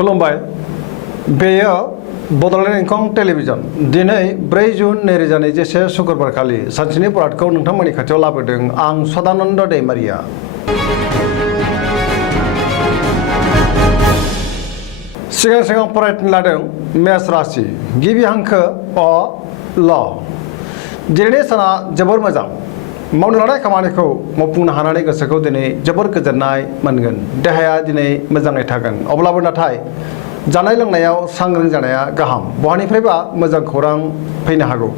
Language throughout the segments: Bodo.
खुलुमबाय बेयो बड'लेण्ड इंखं टेलिभिजन दिनै 4 जुन 2021 शुक्रबार खालि सानसेनि बरादखौ नोंथांमोननि खाथियाव लाबोदों आं सदानन्द दैमारिया। सिगां फरायनो लादों मेष राशि गिबि हांखो अ ल। दिनैनि साना जोबोर मोजां मावनो लानाय खामानिखौ मावफुंनो हानानै गोसोखौ दिनै जोबोर गोजोननाय मोनगोन। देहाया दिनै मोजाङै थागोन अब्लाबो नाथाय जानाय लोंनायाव सांग्रां जानाया गाहाम। बहानिफ्रायबा मोजां खौरां फैनो हागौ।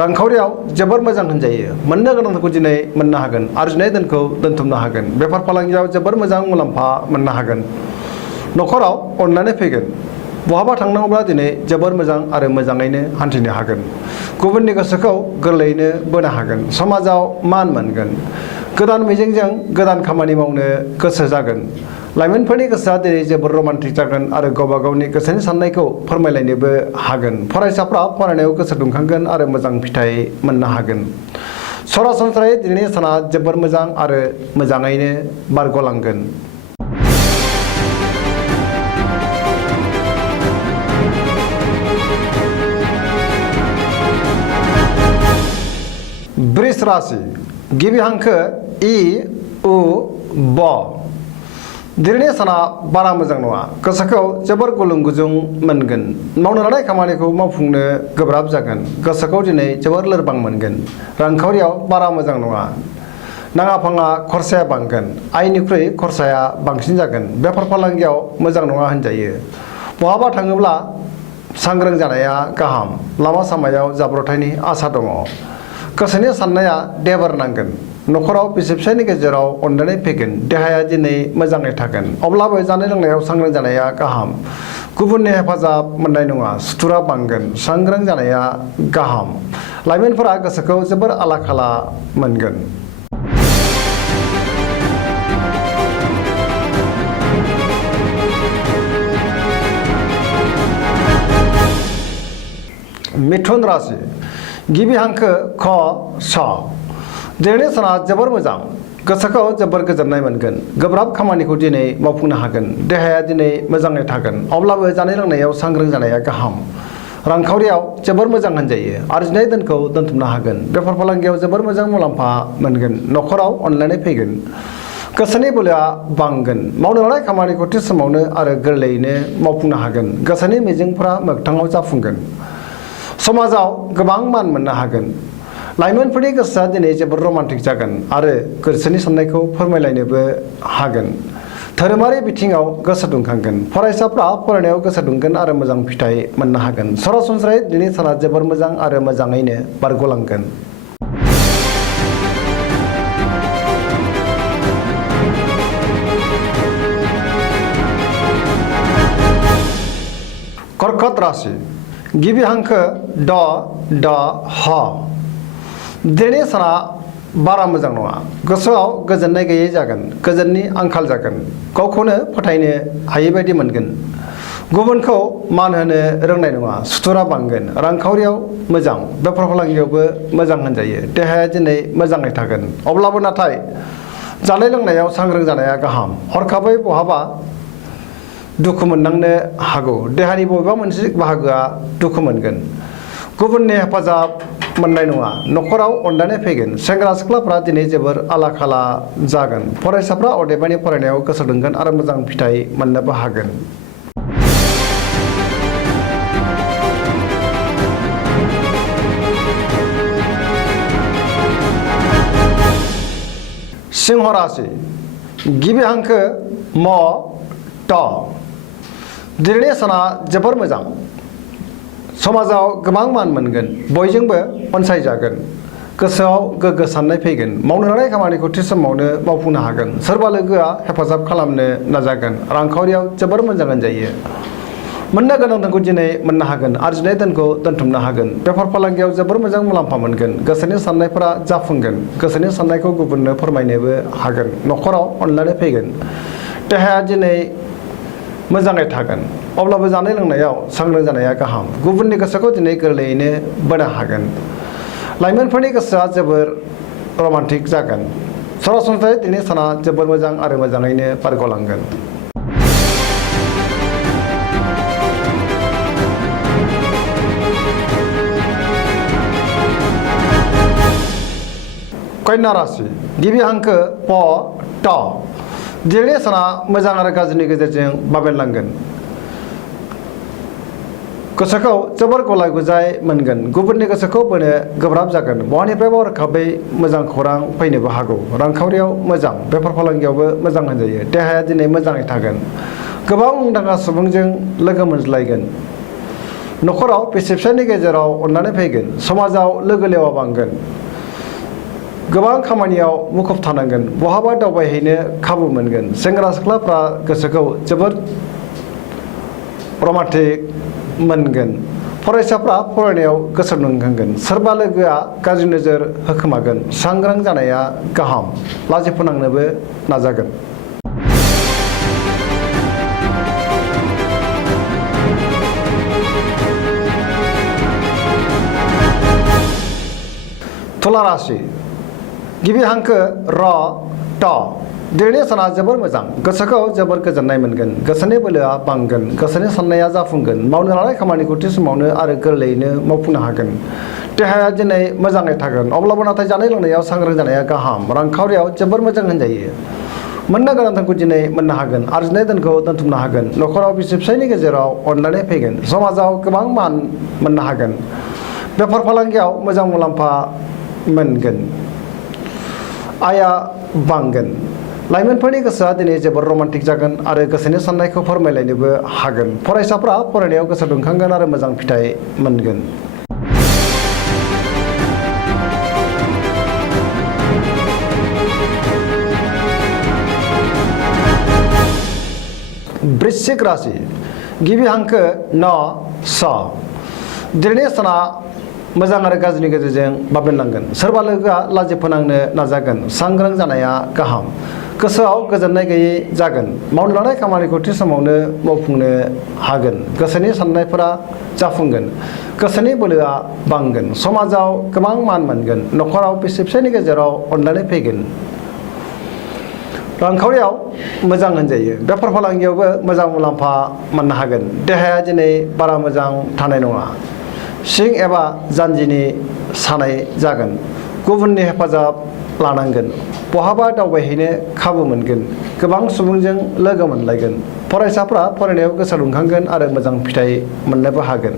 रांखावरियाव जोबोर मोजां होनजायो मोननो गोनांखौ दिनै मोननो हागोन। आरजिनाय धोनखौ दोनथुमनो हागोन। बेफार फालांगियाव जोबोर मोजां मुलाम्फा मोननो हागोन। न'खराव अननानै फैगोन। बहाबा थांनांगौब्ला दिनै जोबोर मोजां आरो मोजाङैनो हान्थिनो हागोन। गुबुननि गोसोखौ गोरलैयैनो बोनो हागोन। समाजाव मान मोनगोन। गोदान मिजिंजों गोदान खामानि मावनो गोसो जागोन। लाइमोनफोरनि गोसोआ दिनै जोबोर रमान्टिक जागोन आरो गावबा गावनि गोसोनि साननायखौ फोरमायलायनोबो हागोन। फरायसाफ्रा फरायनायाव गोसो दुंखांगोन आरो मोजां फिथाइ मोननो हागोन। सरासनस्रायै दिनैनि साना जोबोर मोजां आरो मोजाङैनो बारग'लांगोन। वृष राशि गिबि हांखो इ उ ब। दिनैनि साना बारा मोजां नङा। गोसोखौ जोबोर गुलुं गुजुं मोनगोन। मावनो लानाय खामानिखौ मावफुंनो गोब्राब जागोन। गोसोखौ दिनै जोबोर लोरबां मोनगोन। रांखावरियाव बारा मोजां नङा। नाङा फाङा खरसाया बांगोन। आयनिख्रुइ खरसाया बांसिन जागोन। बेफार फालांगियाव मोजां नङा होनजायो। बहाबा थाङोब्ला सांग्रां जानाया गाहाम। लामा सामायाव जाब्रबथायनि आसा दङ। गोसोनि साननाया देबार नांगोन। न'खराव बिसि फिसायनि गेजेराव अनलायनाय फैगोन। देहाया दिनै मोजाङै थागोन अब्लाबो जानाय लोंनायाव सांग्रां जानाया गाहाम। गुबुननि हेफाजाब मोननाय नङा। सुथुरा बांगोन। सांग्रां जानाया गाहाम। लाइमोनफोरा गोसोखौ जोबोर आला खाला मोनगोन। मिथुन राशि गिबि हांखो ख स। दिनैनि साना जोबोर मोजां। गोसोखौ जोबोर गोजोननाय मोनगोन। गोब्राब खामानिखौ दिनै मावफुंनो हागोन। देहाया दिनै मोजाङै थागोन अब्लाबो जानाय लोंनायाव सांग्रां जानाया गाहाम। रांखावरियाव जोबोर मोजां होनजायो। आरजिनाय धोनखौ दोनथुमनो हागोन। बेफार फालांगियाव जोबोर मोजां मुलाम्फा मोनगोन। न'खराव अनलायनाय फैगोन। गोसोनि बोलोआ बांगोन। मावनो लानाय खामानिखौ थि समावनो आरो गोरलैयैनो मावफुंनो हागोन। गोसोनि मिजिंफोरा मोगथाङाव जाफुंगोन। समाजाव गोबां मान मोननो हागोन। लाइमोनफोरनि गोसोआ दिनै जोबोर रमान्टिक जागोन आरो गोसोनि साननायखौ फोरमायलायनोबो हागोन। धोरोमारि बिथिङाव गोसो दुंखांगोन। फरायसाफ्रा फरायनायाव गोसो दुंगोन आरो मोजां फिथाइ मोननो हागोन। सरासनस्रायै दिनै साना जोबोर मोजां आरो मोजाङैनो बारग'लांगोन। कर्कट राशि गिबि हांखो ड ड ह। दिनैनि साना बारा मोजां नङा। गोसोआव गोजोननाय गैयै जागोन। गोजोननि आंखाल जागोन। गावखौनो फोथायनो हायै बायदि मोनगोन। गुबुनखौ मान होनो रोंनाय नङा। सुथुरा बांगोन। रांखावरियाव मोजां। बेफार फालांगियावबो मोजां होनजायो। देहाया दिनै मोजाङै थागोन अब्लाबो नाथाय जानाय लोंनायाव सांग्रां जानाया गाहाम। हरखाबै बहाबा दुखु मोननांनो हागौ। देहानि बबेबा मोनसे बाहागोआ दुखु मोनगोन। गुबुननि हेफाजाब मोननाय नङा। न'खराव अनलायनाय फैगोन। सेंग्रा सिख्लाफ्रा दिनै जोबोर आला खाला जागोन। फरायसाफ्रा अदेबानि फरायनायाव गोसो दुंगोन आरो मोजां फिथाइ मोननोबो हागोन। सिंह राशि गिबि हांखो म ट। दिनैनि साना जोबोर मोजां। समाजाव गोबां मान मोनगोन। बयजोंबो अनसायजागोन। गोसोआव गोग्गो साननाय फैगोन। मावनो लानाय खामानिखौ थि समावनो मावफुंनो हागोन। सोरबा लोगोआ हेफाजाब खालामनो नाजागोन। रांखावरियाव जोबोर मोजां होनजायो। मोननो गोनांखौ दिनै मोननो हागोन। आरजिनाय धोनखौ दोनथुमनो हागोन। बेफार फालांगियाव जोबोर मोजां मुलाम्फा मोनगोन। गोसोनि साननायफोरा जाफुंगोन। गोसोनि साननायखौ गुबुननो फोरमायनोबो हागोन। न'खराव अनलायनाय फैगोन। देहाया दिनै मोजाङै थागोन अब्लाबो जानाय लोंनायाव सांग्रां जानाया गाहाम। गुबुननि गोसोखौ दिनै गोरलैयैनो बोनो हागोन। लाइमोनफोरनि गोसोआ जोबोर रमान्टिक जागोन। सरासनस्रायै दिनै साना जोबोर मोजां आरो मोजाङैनो बारग'लांगोन। कन्या राशि गिबि हांखो प ट दिनैनि साना मोजां आरो गाज्रिनि गेजेरजों बाबेनलांगोन गोसोखौ जोबोर गलाय गुजाय मोनगोन गुबुननि गोसोखौ बोनो गोब्राब जागोन बहानिफ्रायबा हरखाबै मोजां खौरां फैनोबो हागौ रांखावरियाव मोजां बेफार फालांगियावबो मोजां होनजायो देहाया दिनै मोजाङै थागोन गोबां मुंदांखा सुबुंजों लोगो मोनज्लायगोन नखराव बिसि फिसायनि गेजेराव अननानै फैगोन समाजाव लोगो लेवा बांगोन गोबां खामानियाव मुखुब थानांगोन बहाबा दावबायहैनो खाबु मोनगोन सेंग्रा सिख्लाफ्रा गोसोखौ जोबोर रमान्टिक मोनगोन फरायसाफ्रा फरायनायाव गोसो दुंखांगोन सोरबा लोगोआ गाज्रि नोजोर होखोमागोन सांग्रां जानाया गाहाम लाजि फोनांनोबो नाजागोन तुला राशि गिबि हांखो र ट दिनैनि साना जोबोर मोजां गोसोखौ जोबोर गोजोननाय मोनगोन गोसोनि बोलोआ बांगोन गोसोनि साननाया जाफुंगोन मावनो लानाय खामानिखौ थि समावनो आरो गोरलैयैनो मावफुंनो हागोन देहाया दिनै मोजाङै थागोन अब्लाबो नाथाय जानाय लोंनायाव सांग्रां जानाया गाहाम रांखावरियाव जोबोर मोजां होनजायो मोननो गोनां धोनखौ दिनै मोननो हागोन आरजिनाय धोनखौ दोनथुमनो हागोन नखराव बिसि फिसायनि गेजेराव अनलायनाय फैगोन समाजाव गोबां मान मोननो हागोन बेफार फालांगियाव मोजां मुलाम्फा मोनगोन आया बांगोन लाइमोनफोरनि गोसोआ दिनै जोबोर रमान्टिक जागोन आरो गोसोनि साननायखौ फोरमायलायनोबो हागोन फरायसाफ्रा फरायनायाव गोसो दुंखांगोन आरो मोजां फिथाइ मोनगोन वृश्चिक राशि गिबि हांखो न स दिनैनि साना मोजां आरो गाज्रिनि गेजेरजों बाबेनलांगोन सोरबा लोगोआ लाजि फोनांनो नाजागोन सांग्रां जानाया गाहाम गोसोआव गोजोननाय गैयै जागोन मावनो लानाय खामानिखौ थि समावनो मावफुंनो हागोन गोसोनि साननायफोरा जाफुंगोन गोसोनि बोलोआ बांगोन समाजाव गोबां मान मोनगोन नखराव बिसि फिसायनि गेजेराव अनलायनाय फैगोन रांखावरियाव मोजां होनजायो बेफार फालांगियावबो मोजां मुलाम्फा मोननो हागोन देहाया दिनै बारा मोजां थानाय नङा सिं एबा जानजिनि सानाय जागोन गुबुननि हेफाजाब लानांगोन बहाबा दावबायहैनो खाबु मोनगोन गोबां सुबुंजों लोगो मोनलायगोन फरायसाफ्रा फरायनायाव गोसो दुंखांगोन आरो मोजां फिथाइ मोननोबो हागोन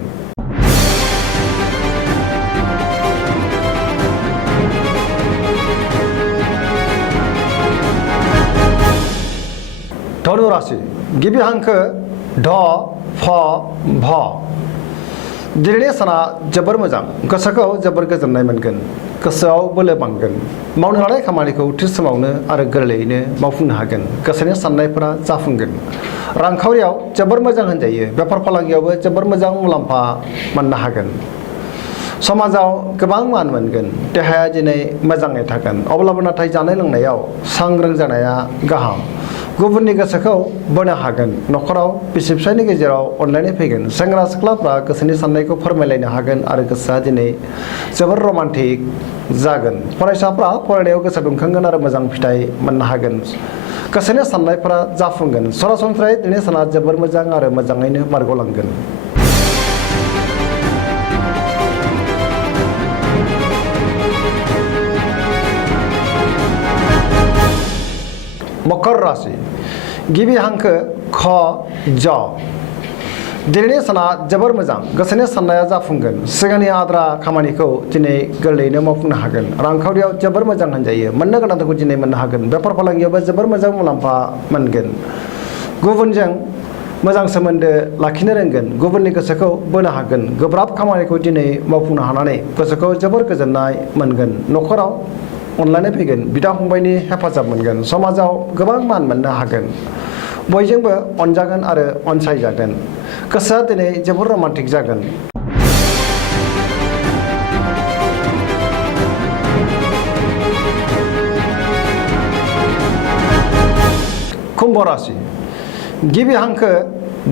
धनु राशि गिबि हांखो ढ फ भ दिनैनि साना जोबोर मोजां गोसोखौ जोबोर गोजोननाय मोनगोन गोसोआव बोलो बांगोन मावनो लानाय खामानिखौ थि समावनो आरो गोरलैयैनो मावफुंनो हागोन गोसोनि साननायफोरा जाफुंगोन रांखावरियाव जोबोर मोजां होनजायो बेफार फालांगियावबो जोबोर मोजां मुलाम्फा मोननो हागोन समाजाव गोबां मान मोनगोन देहाया दिनै मोजाङै थागोन अब्लाबो नाथाय जानाय लोंनायाव सांग्रां जानाया गाहाम गुबुननि गोसोखौ बोनो हागोन नखराव बिसि फिसायनि गेजेराव अनलायनाय फैगोन सेंग्रा सिख्लाफ्रा गोसोनि साननायखौ फोरमायलायनो हागोन आरो गोसोआ दिनै जोबोर रमान्टिक जागोन फरायसाफ्रा फरायनायाव गोसो दुंखांगोन आरो मोजां फिथाइ मोननो हागोन गोसोनि साननायफोरा जाफुंगोन सरासनस्रायै दिनै साना जोबोर मोजां आरो मोजाङैनो बारग'लांगोन मकर राशि गिबि हांखो ख ज दिनैनि साना जोबोर मोजां गोसोनि साननाया जाफुंगोन सिगांनि आद्रा खामानिखौ दिनै गोरलैयैनो मावफुंनो हागोन रांखावरियाव जोबोर मोजां होनजायो मोननो गोनांखौ दिनै मोननो हागोन बेफार फालांगियावबो जोबोर मोजां मुलाम्फा मोनगोन गुबुनजों मोजां सोमोन्दो लाखिनो रोंगोन गुबुननि गोसोखौ बोनो हागोन गोब्राब खामानिखौ दिनै मावफुंनो हानानै गोसोखौ जोबोर गोजोननाय मोनगोन नखराव अनलायनाय फैगोन बिदा फंबायनि हेफाजाब मोनगोन समाजाव गोबां मान मोननो हागोन बयजोंबो अनजागोन आरो अनसायजागोन गोसोआ दिनै जोबोर रमान्टिक जागोन कुम्भ राशि गिबि हांखो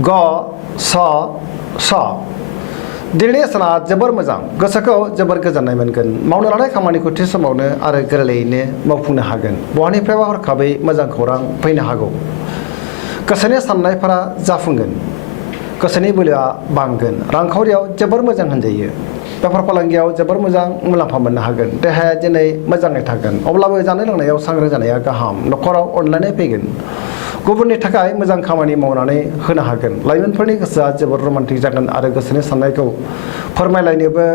ग स स दिनैनि साना जोबोर मोजां गोसोखौ जोबोर गोजोननाय मोनगोन मावनो लानाय खामानिखौ थि समावनो आरो गोरलैयैनो मावफुंनो हागोन बहानिफ्रायबा हरखाबै मोजां खौरां फैनो हागौ गोसोनि साननायफोरा जाफुंगोन गोसोनि बोलोआ बांगोन रांखावरियाव जोबोर मोजां होनजायो बेफार फालांगियाव जोबोर मोजां मुलाम्फा मोननो हागोन देहाया दिनै मोजाङै थागोन अब्लाबो जानाय लोंनायाव सांग्रां जानाया गाहाम न'खराव अनलायनाय फैगोन गुबुननि थाखाय मोजां खामानि मावनानै होनो हागोन लाइमोनफोरनि गोसोआ जोबोर रमान्टिक जागोन आरो गोसोनि साननायखौ फोरमायलायनोबो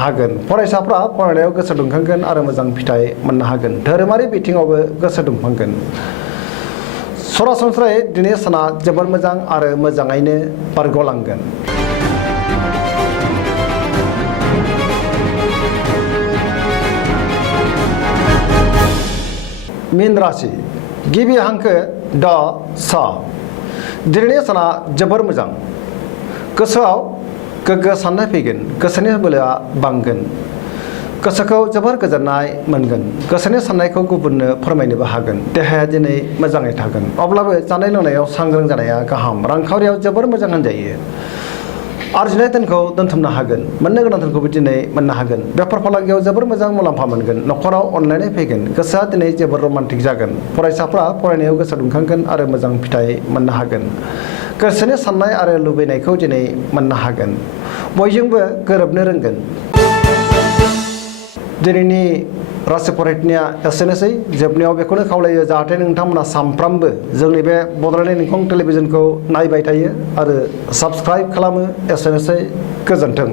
हागोन फरायसाफ्रा फरायनायाव गोसो दुंखांगोन आरो मोजां फिथाइ मोननो हागोन धोरोमारि बिथिङावबो गोसो दुंखांगोन सरासनस्रायै दिनै साना जोबोर मोजां आरो मोजाङैनो बारग'लांगोन मीन राशि गिबि हांखो ड सा दिनैनि साना जोबोर मोजां गोसोआव गोग्गो साननाय फैगोन गोसोनि बोलोआ बांगोन गोसोखौ जोबोर गोजोननाय मोनगोन गोसोनि साननायखौ गुबुननो फोरमायनोबो हागोन देहाया दिनै मोजाङै थागोन अब्लाबो जानाय लोंनायाव सांग्रां जानाया गाहाम रांखावरियाव जोबोर मोजां होनजायो आरजिनाय धोनखौ दोनथुमनो हागोन मोननो गोनां धोनखौबो दिनै मोननो हागोन बेफार फालांगियाव जोबोर मोजां मुलाम्फा मोनगोन न'खराव अनलायनाय फैगोन गोसोआ दिनै जोबोर रमान्टिक जागोन फरायसाफ्रा फरायनायाव गोसो दुंखांगोन आरो मोजां फिथाइ मोननो हागोन गोसोनि साननाय आरो लुबैनायखौ दिनै मोननो हागोन बयजोंबो गोरोबनो रोंगोन दिनैनि राशि फरायनाया एसेनोसै जोबनायाव बेखौनो खावलायो जाहाथे नोंथांमोना सानफ्रामबो जोंनि बे बड'लेण्ड इंखं टेलिभिजनखौ नायबाय थायो आरो साबस्क्राइब खालामो एसेनोसै गोजोन्थों